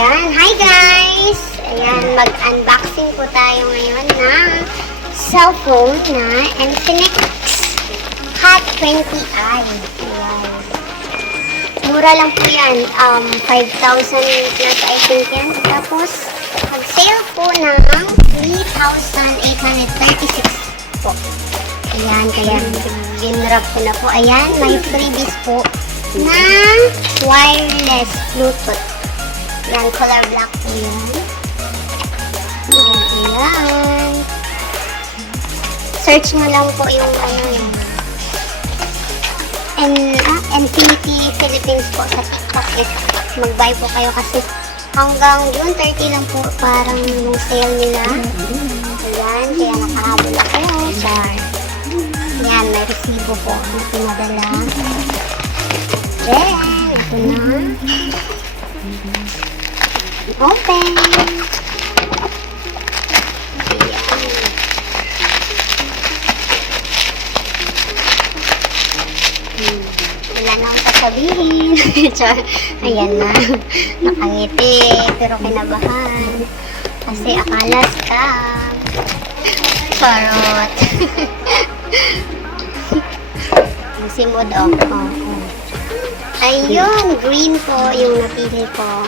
Ayan, hi guys! Ayan, mag-unboxing po tayo ngayon ng cellphone na Infinix Hot 20i. Ayan. Mura lang po yan. 5,000 plus I think yan. Tapos, mag-sale po ng 3,836 po. Ayan, kaya ginrap ko na po. Ayan, may freebies po na wireless Bluetooth. Yan, color black po yan. Ayan. Search mo lang po yung Infinity Philippines po sa TikTok. Mag-buy po kayo kasi hanggang June 30 lang po parang yung sale nila. Ayan, kaya nakahabol ako. Ayan, may resibo po na pinadala. Then, ito na. Open! Wala na akong sasabihin. Ayan na. Nakangiti. Pero kinabahan. Kasi akala scam. Charot. Yung simod Ayun. Green po yung napili ko.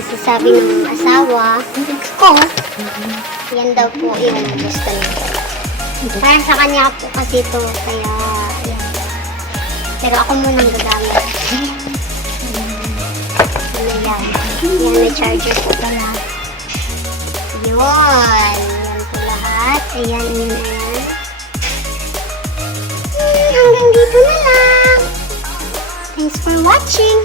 Kasi sabi ng asawa ko, yan daw po yung gusto niya. Parang sa kanya po kasi ito, kaya yan. Pero ako munang gagamit. Ano yan? Yan, may charger po pala. Yun. Yan po lahat. Ayan, yun. Hanggang dito na lang. Thanks for watching.